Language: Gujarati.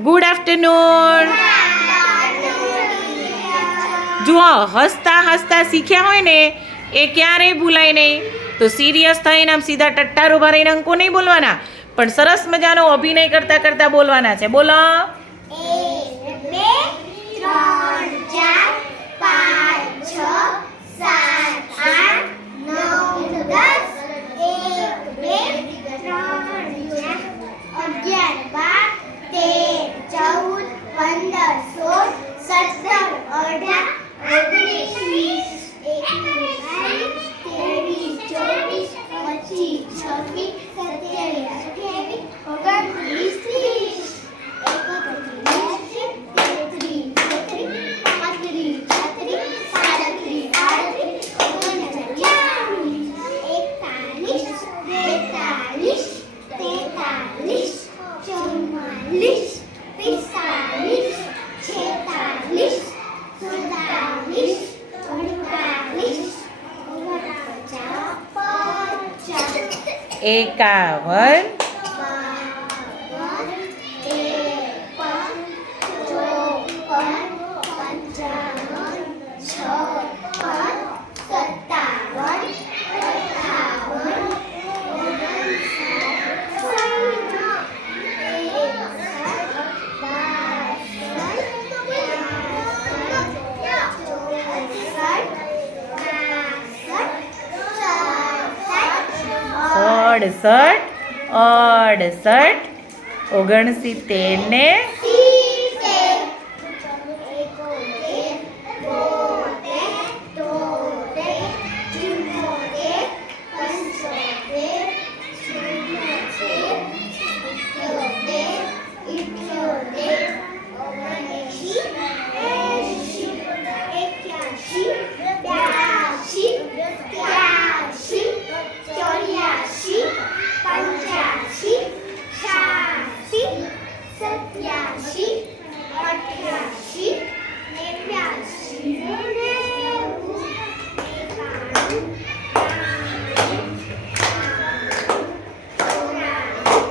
ગુડ આફ્ટરનૂન જુઓ, હસતા હસતા શીખ્યા હોય ને, એ ક્યારેય ભૂલાય નહીં. તો સિરિયસ થઈને આમ સીધા ટટ્ટાર ઊભા રહીને અંકો નહીં બોલવાના. પણ સરસ મજાનો અભિનય કરતા કરતા બોલવાના છે. બોલો. એક, બે, ત્રણ, ચાર એકાવન સડસઠ અડસઠ ઓગણસિત્તેર ને સત્યાસી અઠ્યાસી નેવ્યાસી નેવું એકાણું ચોરાણું